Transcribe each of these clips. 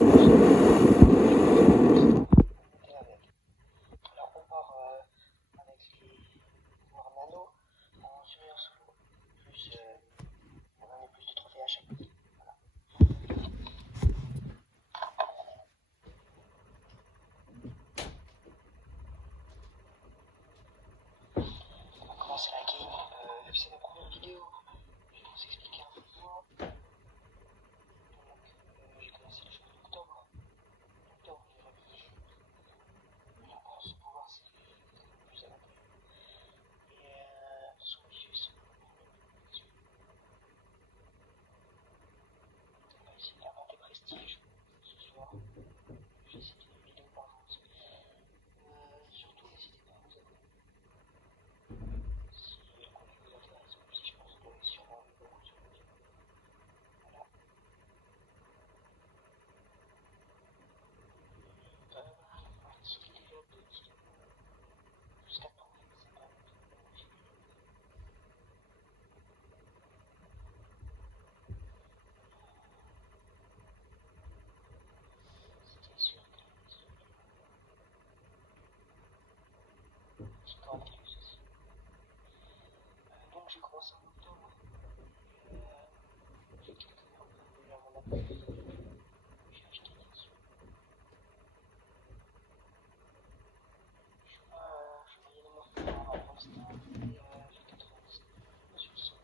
Alors on part avec les pouvoirs nano en semi en solo. Plus on en a plus de trophées à chaque fois. Voilà. On va commencer la game. Vu que c'est ma première vidéo, je vais vous expliquer un peu moi. Donc j'ai commencé le jeu en octobre. Octobre, j'ai remis. La bronze pour voir si c'est plus adapté. Et son jeu, c'est on va essayer d'avoir des prestiges ce soir. Je vais essayer de faire une vidéo par jour. Surtout, n'hésitez pas à vous abonner. Si le contenu vous intéresse, même si je pense que vous sûrement beaucoup sur le vidéo. Voilà. Si les déjà petits, jusqu'à 3, c'est pas magnifique. C'était sûr que petit camp plus aussi. Donc j'ai commencé en octobre. J'ai quelques mois déjà mon appel. J'ai acheté des sous. Je suis moyennement fort pour l'instant. Et j'ai 90 sur 104.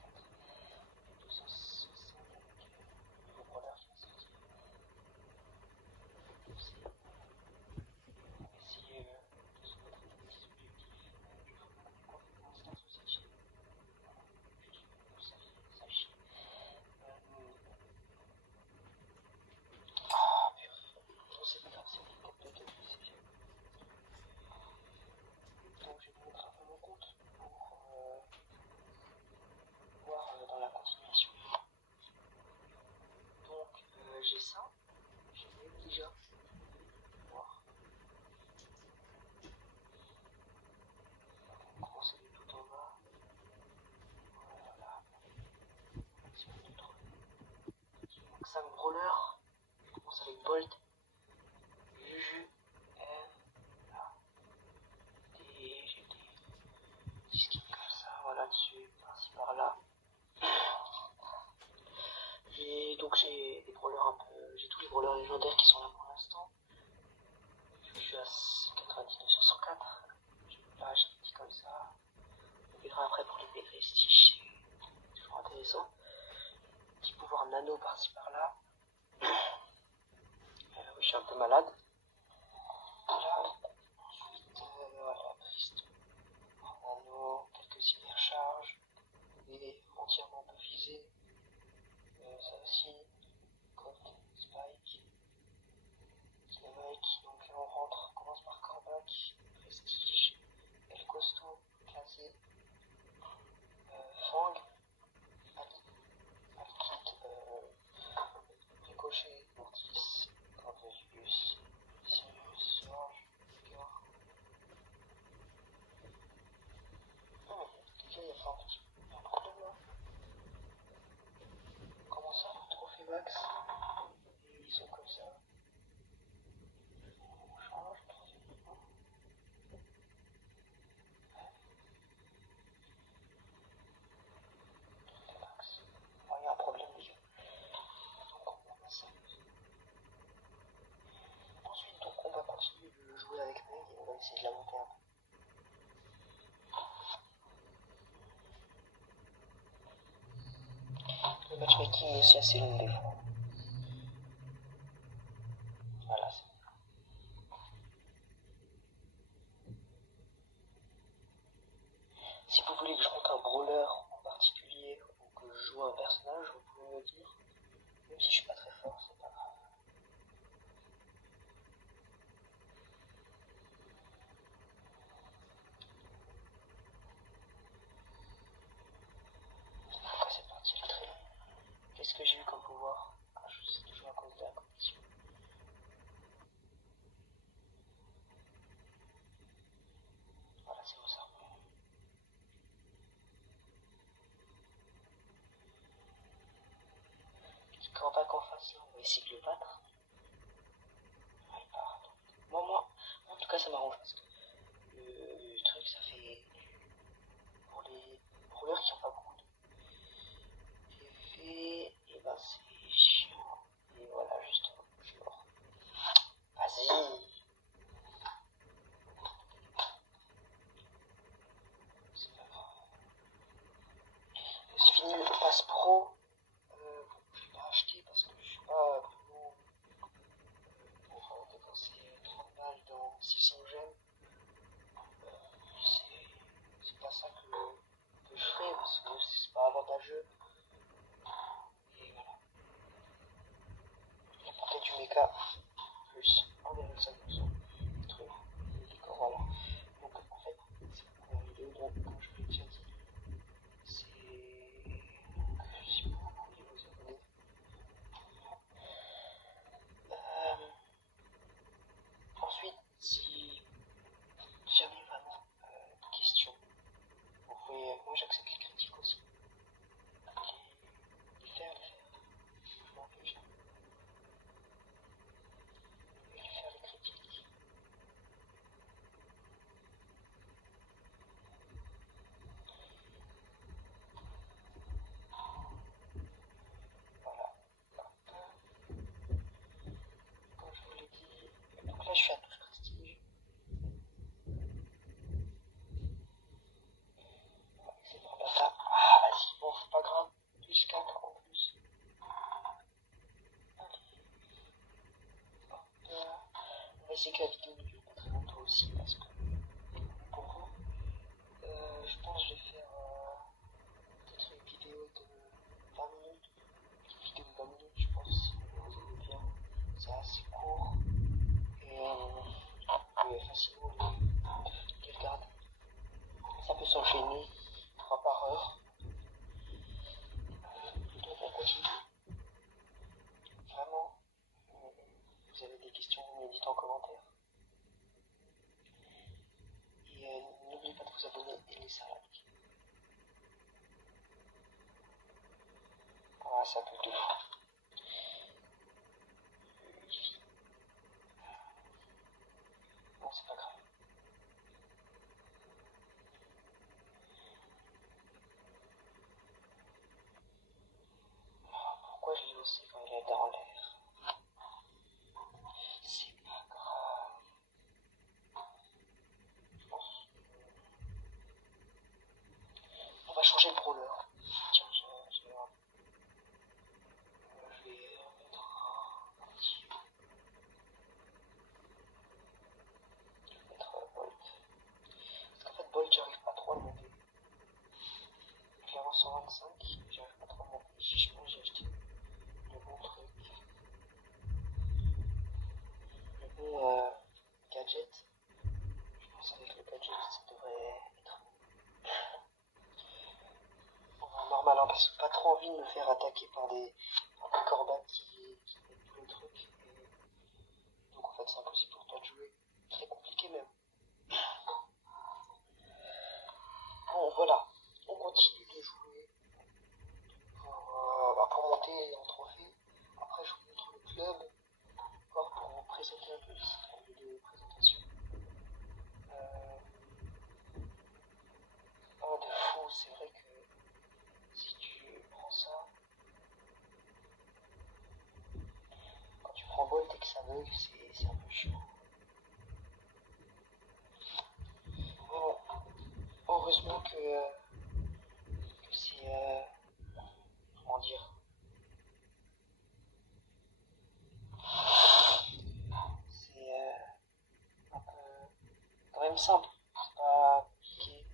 Et 260 avec le nouveau brawler qui va sortir. On va essayer de se mettre des petits objectifs. Je vais faire beaucoup de coins pour l'instant sur cette chaîne. Juste pour que vous sachiez. Ah purée. On sait pas grave, c'est une coupe de deux. Donc je vais vous mettre un peu mon compte pour voir dans la continuation. Donc j'ai ça. J'ai même déjà. Voir. On va commencer de tout en bas. Voilà. Maximum de 3. Donc 5 brawlers. Je commence avec Bolt. Juju. Là. J'ai des skins comme ça. Voilà dessus. Par-ci par-là. J'ai des brawlers un peu. J'ai tous les brawlers légendaires qui sont là pour l'instant. Je suis à 99 sur 104. Je peux pas acheter des petits comme ça. On verra après pour les prestiges. C'est toujours intéressant. Petit pouvoir nano par-ci par-là. Oui, je suis un peu malade. Là. Ensuite, voilà, piste. Nano, quelques hypercharges. Et entièrement peu visé. Ça aussi. Colt, Spike. Dynamite. Donc là on rentre. On commence par Corbac. Prestige. El Costaud. Classé. Fang. Alkit. Ricochet. Mortis. Corvus. Sirius. Sorge. Edgar. Oh, déjà il y a un problème là. Comment ça, trophée max? Ils sont comme ça. On change, trophée minimum. Trophée max. Oh, il y a un problème déjà. Donc on va passer. Ensuite, donc on va continuer de jouer avec Meg et on va essayer de la monter un peu. Le matchmaking est aussi assez long des fois. Voilà, c'est bon. Si vous voulez que je monte un brawler en particulier ou que je joue un personnage, vous pouvez me le dire. Même si je suis pas très fort, c'est pas grave. Pourquoi cette partie est très longue? Qu'est-ce que j'ai eu comme pouvoir? Ah, je sais toujours à cause de la compétition. Voilà, c'est vos armes. Quand on va qu'en face là, on va essayer de le battre. ça m'arrange parce que le truc, ça fait pour les rouleurs qui n'ont pas beaucoup d'effets, et ben c'est chiant. Et voilà, justement, je suis mort. Vas-y. C'est pas grave. J'ai fini le pass pro. Je vais pas acheter parce que je suis pas vraiment pour dépenser 30 balles dans 600 gemmes. C'est pas ça que je ferai parce que c'est pas avantageux. Et voilà. La portée du méca plus 1,5% des trucs, des décors, voilà. Donc en fait, c'est pour la vidéo, donc comme je vous l'ai déjà dit, c'est si vous voulez vous abonner. Ensuite, si jamais vraiment des questions, vous pouvez, moi j'accepte les critiques aussi. Les faire. Je m'en fiche. Les faire les critiques. Voilà. Comme je vous l'ai dit, donc là je suis à 12 prestige. C'est pas bâtard. Ah vas-y, bon c'est pas grave. Plus 4 en plus. Allez. Hop. On va essayer que la vidéo ne dure pas très longtemps aussi parce que pour vous, je pense que je vais faire peut-être une vidéo de 20 minutes. Une vidéo de 20 minutes, je pense, si vous aimez bien. C'est assez court et vous pouvez facilement les regarder. Ça peut s'enchaîner 3 par heure. Donc on continue. Vraiment, vous avez des questions, vous me dites en commentaire. Et n'oubliez pas de vous abonner et laisser un like. Ah, ça peut de fou. Bon, c'est pas grave. Pourquoi je l'ai aussi quand il est dans l'air? C'est pas grave. Je pense. On va changer de brawler. Tiens, je vais mettre un petit. Je vais mettre Bolt. Parce qu'en fait, Bolt, j'arrive pas trop à le monter. Je l'ai en 125, j'arrive pas trop à le monter. Je pense que j'ai acheté le bon truc. Le bon gadget. Je pense avec le gadget, ça devrait être normal, hein, parce que pas trop envie de me faire attaquer par des cordas qui mettent tous les trucs. Et donc en fait, c'est impossible pour toi de jouer. Très compliqué même. Bon, voilà. On continue de jouer pour monter en trophée. Après, je vous montre le club. Encore pour vous présenter un peu ici la vidéo de présentation. Oh, de fou, c'est vrai que si tu prends ça, quand tu prends Bolt et que ça bug, c'est un peu chiant. Bon, heureusement que c'est. Comment dire? C'est un peu. Quand même simple. C'est pas compliqué.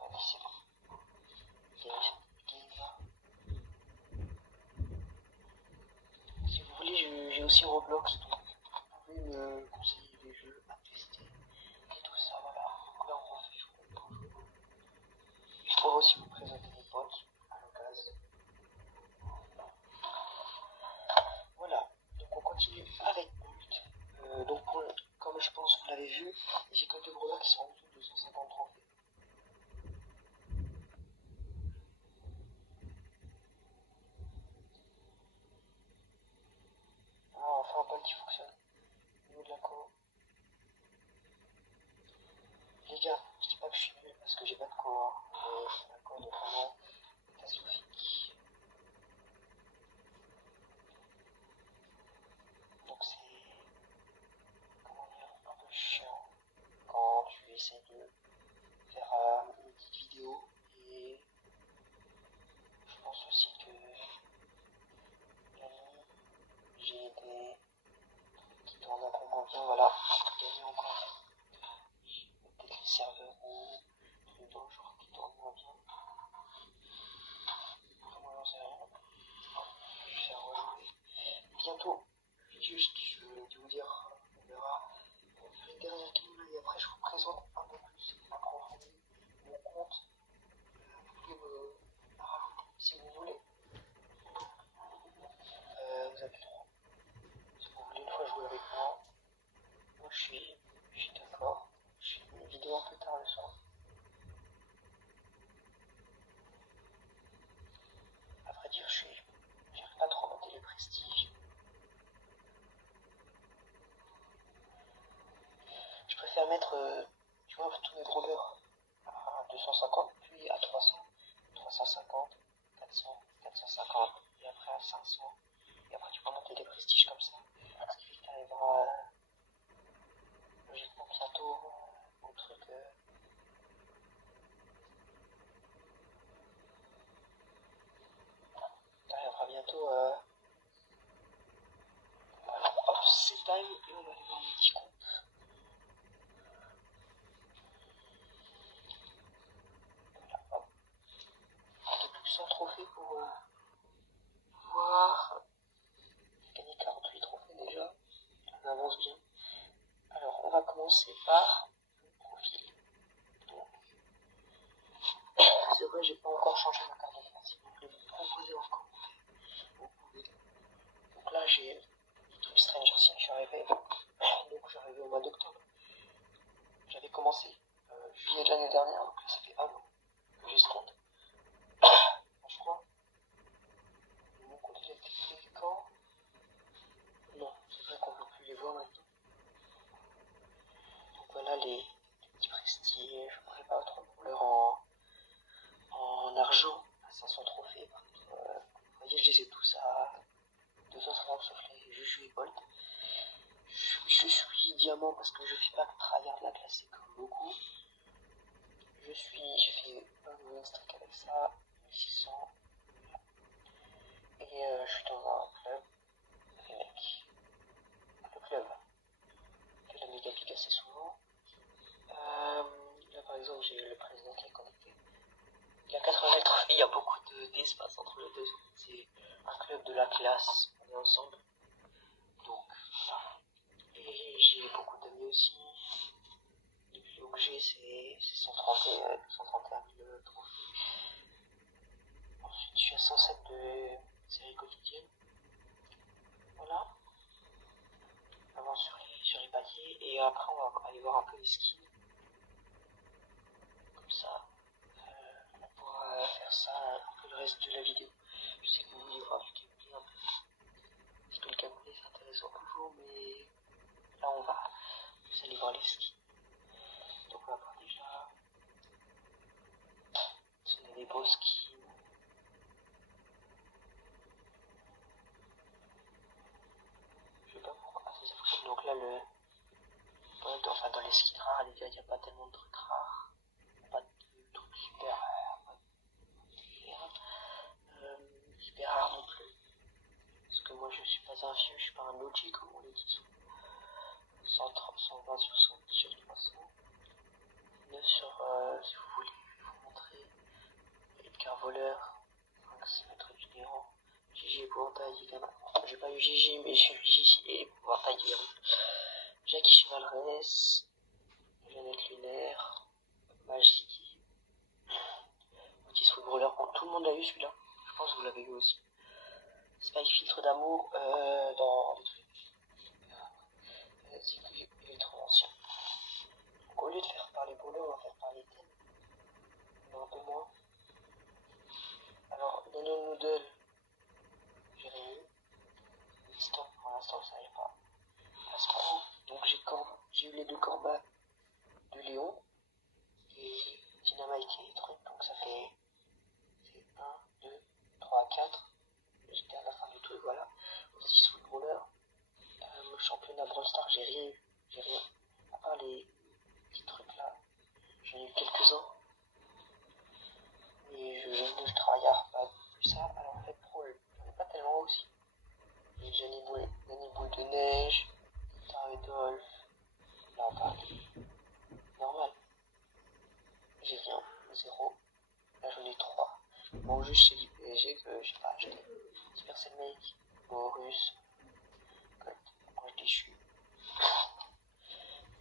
Allez, c'est bon. Game. Si vous voulez, j'ai aussi Roblox, donc vous pouvez me conseiller des jeux à tester et tout ça, voilà. Là, on refait, je pourrais aussi vous présenter mes potes à l'occasion. Voilà, donc on continue avec Bolt. Donc, comme je pense que vous l'avez vu, j'ai que deux brawlers qui sont en dessous de 250 trophées. Ah, enfin, Bolt il fonctionne. la co. Les gars, je dis pas que je suis nul parce que j'ai pas de co, hein, mais la co est vraiment catastrophique. Donc c'est, comment dire, un peu chiant quand tu essaies de faire une petite vidéo. Et je pense aussi que la nuit, j'ai des trucs qui tournent un peu moins bien, voilà, gagner encore. Peut-être les serveurs ou trucs dans le genre qui tournent moins bien. Vraiment, j'en sais rien. Je vais faire relouer. Bientôt, juste, je vais vous dire, on verra. On va faire une dernière game et après je vous présente un peu plus approfondi mon compte. Vous pouvez me la rajouter si vous voulez. Vous avez le droit. Si vous voulez une fois jouer avec moi, moi je suis d'accord. Je fais une vidéo un peu tard le soir. À vrai dire, j'arrive pas trop à monter les prestiges. Je préfère mettre, tu vois, tous mes brawlers à 250, puis à 300, 350, 400, 450, et après à 500. Et après tu peux monter des prestiges comme ça. Ce qui fait que tu arriveras logiquement bientôt au truc. Tu arriveras bientôt voilà, hop, c'est time, et on va aller voir mon petit compte. Voilà, hop. J'ai plus que 100 trophées pour voir. J'ai gagné 48 trophées déjà. On avance bien. Alors, on va commencer par le profil. Donc, c'est vrai, j'ai pas encore changé ma carte offensive. Donc, je vais vous proposer encore. Donc là, j'ai le truc Stranger Things, je suis arrivé. Donc, je suis arrivé au mois d'octobre. J'avais commencé juillet de l'année dernière, donc là, ça fait un an que j'ai ce compte. Je crois. Mon compte, il a été créé quand? Non, c'est vrai qu'on ne peut plus les voir maintenant. Donc voilà les petits prestiges. Je pourrais pas trop leur en argent à 500 trophées. Par contre, vous voyez, je les ai tous à 250 sauf les Juju et Bolt. Je suis diamant parce que je fais pas que tryhard la classique comme beaucoup. J'ai fait un win streak avec ça, 1600. Et je suis dans un club, les mecs. Le club fait la méga pique assez souvent. Là par exemple, j'ai le président qui est connecté. Il y a 80 trophées, il y a beaucoup d'espace entre les deux. C'est un club de la classe, on est ensemble. Donc voilà. Et j'ai beaucoup d'amis aussi. Le plus haut que j'ai, c'est 131 000 trophées. Ensuite, je suis à 107 de série quotidienne. Voilà. Avant sur les paliers. Et après, on va aller voir un peu les skins. Comme ça, on pourra faire ça un peu le reste de la vidéo. Je sais que vous voulez voir du gameplay un peu. Parce que le gameplay c'est intéressant toujours, mais là on va. Vous allez voir les skins. Donc on va voir déjà. C'est des beaux skins. Je sais pas pourquoi. Ah, ça fonctionne. Donc là le. Enfin dans les skins rares, les gars, il n'y a pas tellement de trucs rares. Pas de trucs super rares. Hyper rares non plus. Parce que moi je suis pas un vieux, je suis pas un OG comme on les dit souvent. 120 sur 100 sur 300. 9 sur, si vous voulez, je vais vous montrer. Edgar Voleur, 5 mètres du néant. GG Épouvantail également. J'ai pas eu GG, mais j'ai eu GG et Épouvantail également. Jackie Chevalrès, Jeannette Lunaire, Magic, Otis Footballer. Bon, tout le monde l'a eu celui-là. Je pense que vous l'avez eu aussi. Spike Filtre d'amour dans les trucs. Il est trop ancien. Donc au lieu de faire parler Brawler, on va faire parler thème. Mais un peu moins. Alors, Nano Noodle, j'ai rien eu. Stop, pour l'instant ça n'allait pas. Passe pro, donc les 2 corbats de Léon. Et Dynamite et truc, donc ça fait 1, 2, 3, 4. J'étais à la fin du truc, voilà. 6 footballeurs. Le championnat Brawl Stars, j'ai rien eu. J'ai rien. À part les petits trucs là. J'en ai eu quelques-uns. Mais je ne travaillais pas plus ça. Alors en fait, pro, j'en ai pas tellement aussi. J'ai Johnny Boule de Neige, Taredolf. Là, enfin, normal. J'ai rien. 0. Là, j'en ai 3. Bon, juste chez l'IPSG que j'ai pas acheté. Dispersel Make, Horus, Colt, Proche Déchu.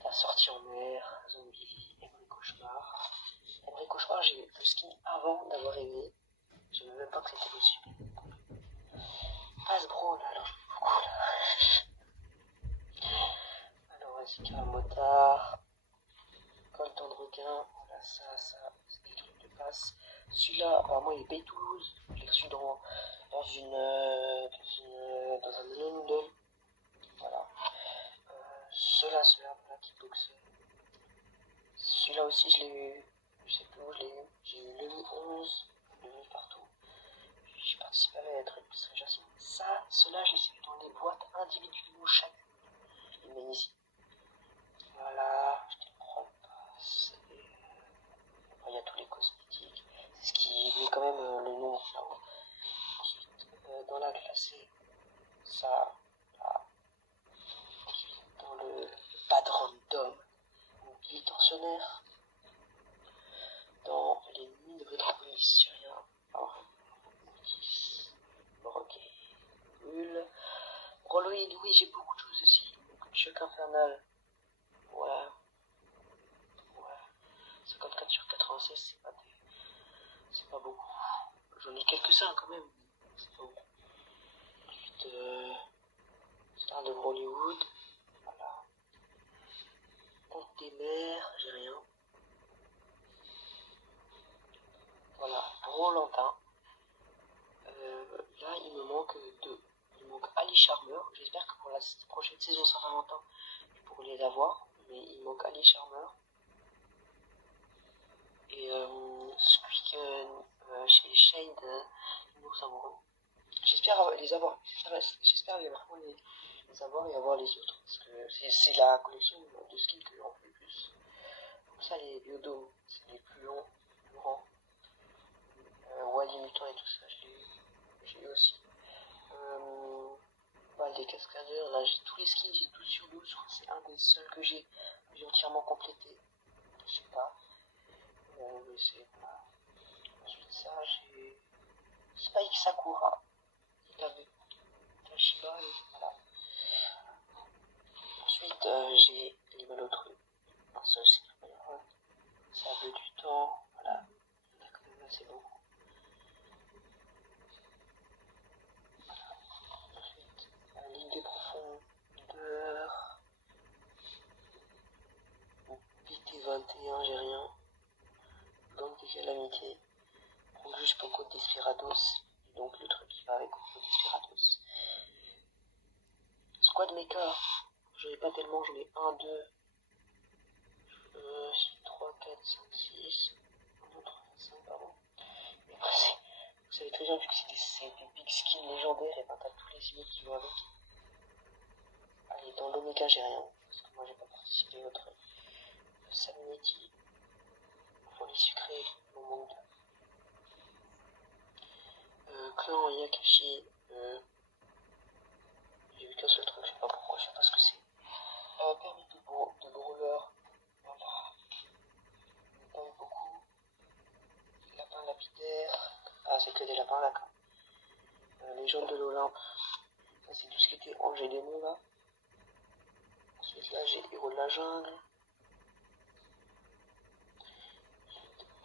La sortie en mer, Zombie, Emery Cauchemar. Emery Cauchemar, j'ai eu le skin avant d'avoir aimé. Je savais même pas que c'était possible. Hasbro, là, alors j'en ai beaucoup là. Alors, vas-y, un motard. Colt en requin. Voilà, ça, c'est des trucs de passe. Celui-là, moi, il est Pay Toulouse. Je l'ai reçu dans un noodle. Voilà. Celui-là, voilà, Kickboxer. Celui-là aussi, je l'ai eu. Je sais plus où je l'ai eu. J'ai eu le Mi 11. Le Mi partout. J'ai participé à des trucs qui seraient déjà ça, ceux-là, je les ai dans les boîtes individuellement chacune. Je les mets ici. Voilà, je te prends pas. Il y a tous les cosmétiques. C'est ce qui met quand même le nom là-haut. Ensuite, dans la classée, ça, là. Ensuite, dans le pad random, mon billet torsionnaire. Dans les nuits de Rétropolis, j'ai rien. Alors, ok. Bulle. Rolloïd, oui, j'ai beaucoup de choses aussi. Choc infernal. Ouais. 54 sur 96, c'est pas beaucoup. J'en ai quelques-uns quand même. C'est pas beaucoup. Ensuite, Star de Hollywood. Voilà. Compte des mers, j'ai rien. Voilà. Rolantin. Là, il me manque 2. Il me manque Ali Charmer. J'espère que pour la prochaine saison Saint-Valentin, je pourrai les avoir. Mais il me manque Ali Charmer. Et Squeak chez Shade, l'ours amoureux. J'espère les avoir. J'espère vraiment les avoir et avoir les autres. Parce que c'est la collection de skins que j'en fais le plus. Comme ça, les biodomes, c'est les plus longs, plus grands. Wally Mutant et tout ça, j'ai eu aussi. Les cascadeurs, là, j'ai tous les skins, j'ai 12 sur 12. Je crois que c'est un des seuls que j'ai entièrement complété. Je sais pas. Mais c'est pas. Ensuite, ça, j'ai Spike Sakura. Il avait Tashiba et voilà. Ensuite, j'ai les malotrues. Un seul cycle. Ça veut du temps. Voilà. Il y en a quand même assez beaucoup. Voilà. Ensuite, Ligue des profondeurs. PT21, j'ai rien. Gang des calamités. Donc, juste pour Code Desperados. Et donc, le truc qui va avec Code Desperados. Squad Mecha. J'en ai pas tellement, j'en ai 1, 2, 3, 4, 5, 6. 1, 2, 3, 4, 5, pardon. Mais après, vous savez très bien, vu que c'est des big skins légendaires, et ben t'as tous les emotes qui vont avec. Allez, dans l'Omega, j'ai rien. Parce que moi, j'ai pas participé à votre Samneti. Pour les sucrés, il m'en manque 2. Clan Yakashi. J'ai vu qu'un seul truc, je sais pas pourquoi, je sais pas ce que c'est. Permis de brawler. Voilà. Pas eu beaucoup. Lapin lapidaire. Ah, c'est que des lapins, d'accord. Légende de l'Olympe. Ça, c'est tout ce qui était ange et démon, là. Ensuite, là, j'ai héros de la jungle.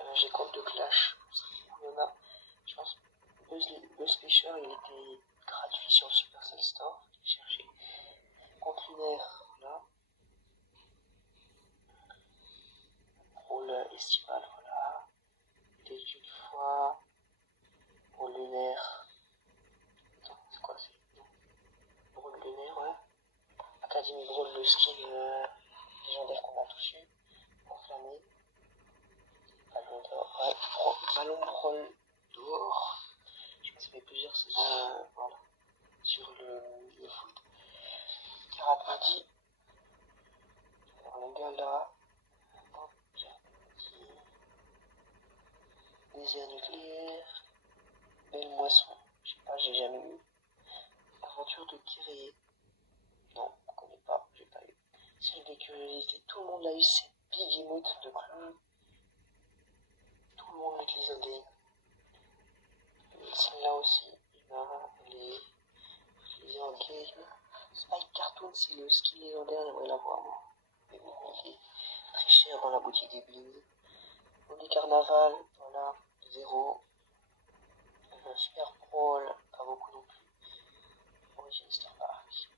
Ensuite, j'ai compte de Clash. Il y en a, je pense, Buzz Fisher, il était gratuit sur le Supercell Store. J'ai cherché. Compte lunaire, là. Rôle estival, voilà. Était une fois. Rôle lunaire. Attends, c'est quoi, c'est rôle lunaire, ouais. Académie Brawl, le skin légendaire voilà, sur le foot. Karate Body, le gala, désert nucléaire, belle moisson, je sais pas, j'ai jamais eu. Aventure de Kyrie, non, on connaît pas, j'ai pas eu. Celle des curiosités, tout le monde l'a eu, c'est Big Emote de Clown. Tout le monde utilise un game. Celle-là aussi, elle est utilisée en game. Spike Cartoon, c'est le skin légendaire, j'aimerais l'avoir moi. Mais bon, il est très cher dans la boutique des bling. Oli Carnaval, voilà, 0. Super Brawl, pas beaucoup non plus. Origin Star Park.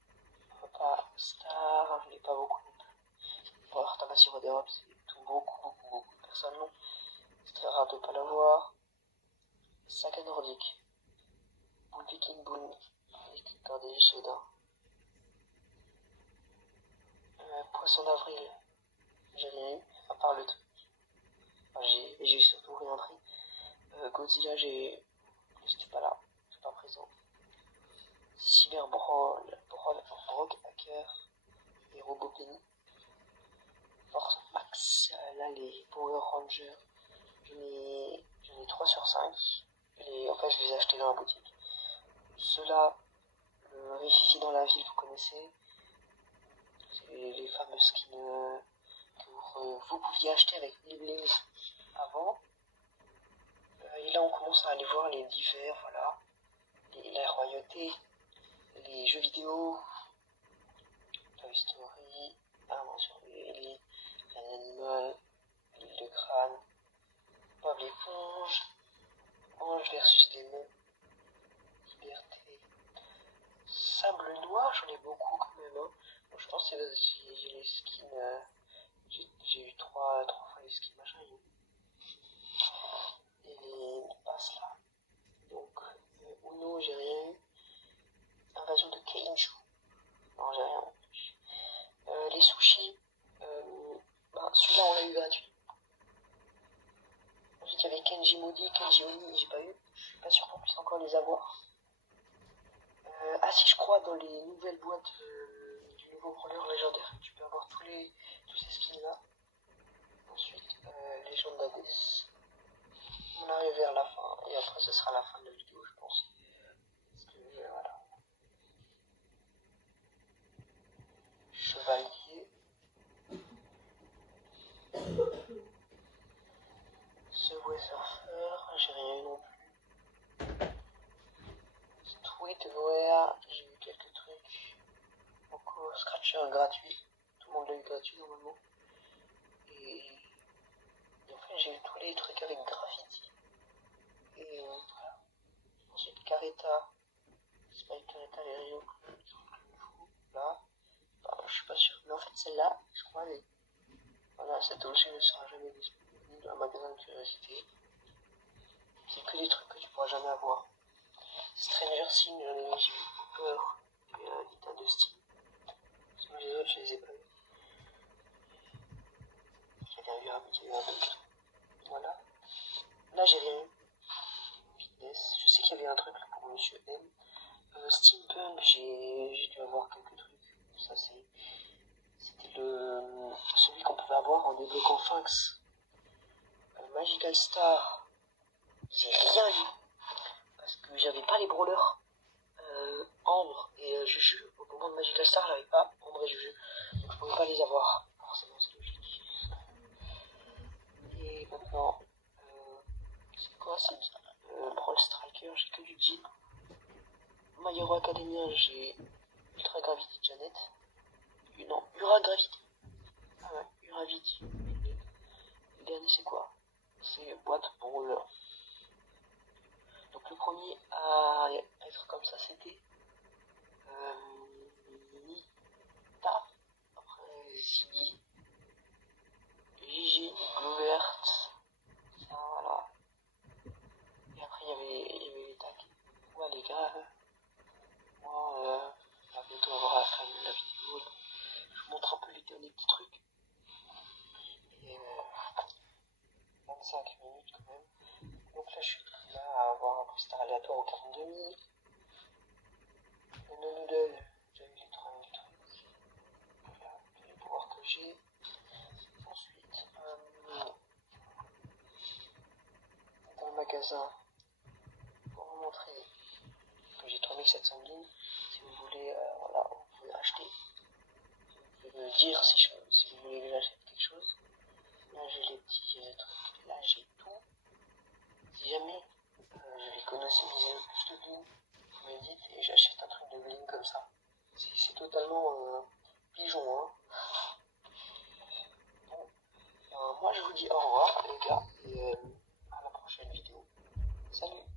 Pas Star, mais pas beaucoup non plus. Pour avoir Tamasiro d'Europe, c'est tout beaucoup de personnes non. C'est très rare de pas l'avoir. Saga nordique. Bull Viking Bull. Avec Gardé Soda. Poisson d'avril. J'ai rien eu, à part le truc. Enfin, j'ai surtout rien pris. Godzilla, j'étais pas là. J'étais pas présent. Cyber Brawl, Brock Hacker et Robopénie. Force Max, là les Power Rangers, j'en ai 3 sur 5. En fait, je les ai achetés dans la boutique. Ceux-là, le Rififi dans la ville, vous connaissez. C'est les fameux skins que vous pouviez acheter avec les blings avant. Et là, on commence à aller voir les divers, voilà. La royauté, les jeux vidéo, Toy Story, Invention Ellie, l'animal, l'île de crâne, Bob l'éponge, Ange versus démon, Liberté, Sable noir, j'en ai beaucoup quand même. Hein. Bon, je pense que j'ai les skins, j'ai eu 3 fois les skins machin. Et les passes là. Donc, Uno, j'ai rien eu. Invasion de Kaiju, non, j'ai rien eu. Les sushis, celui-là on l'a eu gratuit. Ensuite, il y avait Kenji Modi, Kenji Oni, j'ai pas eu. Je suis pas sûr qu'on puisse encore les avoir. Ah si, je crois, dans les nouvelles boîtes du nouveau brawler légendaire, tu peux avoir tous ces skins là. Ensuite, légende d'Hadès. On arrive vers la fin, et après ce sera la fin de la vidéo, je pense. Parce que voilà. Chevalier. Subway Surfer, j'ai rien eu non plus. Streetwear, j'ai eu quelques trucs. Encore Scratcher gratuit. Tout le monde l'a eu gratuit normalement. Et en fait, j'ai eu tous les trucs avec graffiti. Et voilà. Ensuite, Caretta. Spike Caretta, les rayons là. Enfin, je suis pas sûr. Mais en fait, celle-là, je crois, voilà, cette objet ne sera jamais disponible dans un magasin de curiosité. C'est que des trucs que tu pourras jamais avoir. Stranger Things, j'ai eu peur. Il y a un item de Steam. Sinon, les autres, je les ai pas eu. J'ai rien eu, il y a eu un truc. Voilà. Là, j'ai rien eu. Fitness. Je sais qu'il y avait un truc pour Monsieur M. Steampunk, j'ai dû avoir quelques trucs. Ça, c'était celui qu'on pouvait avoir en débloquant Finks. Magical Star, j'ai rien eu. Parce que j'avais pas les brawlers Ambre et Juju. Au moment de Magical Star, j'avais pas Ambre et Juju. Donc je pouvais pas les avoir. Forcément, c'est logique. Et maintenant, c'est quoi? C'est Brawl Striker, j'ai que du Jean. My Hero Academia, j'ai Ultra Gravity Janet. Non, Ura Gravity. Ah ouais, Uravity. Le dernier, c'est quoi? C'est boîte Brawler. Donc le premier à être comme ça, c'était Nita, après Ziggy, Gigi, Bluebert, ça voilà. Et après il y avait les tags. Ouais les gars, moi on va bientôt avoir la fin de la vidéo. Là. Je vous montre un peu les derniers petits trucs. Et 25 minutes quand même. Donc là je suis là à avoir un peu Star aléatoire au 42 000. Le no noodle, j'ai eu les 3 000 trucs. Voilà, les pouvoirs que j'ai. Ensuite, dans le magasin, pour vous montrer que j'ai 3700 lignes. Si vous voulez, voilà, vous pouvez acheter. Vous pouvez me dire si vous voulez que j'achète quelque chose. Là, j'ai les petits trucs. Là, j'ai tout. Si jamais je vais économiser le plus de lignes, vous me dites et j'achète un truc de ligne comme ça. C'est totalement pigeon, hein. Bon, moi je vous dis au revoir les gars et à la prochaine vidéo. Salut!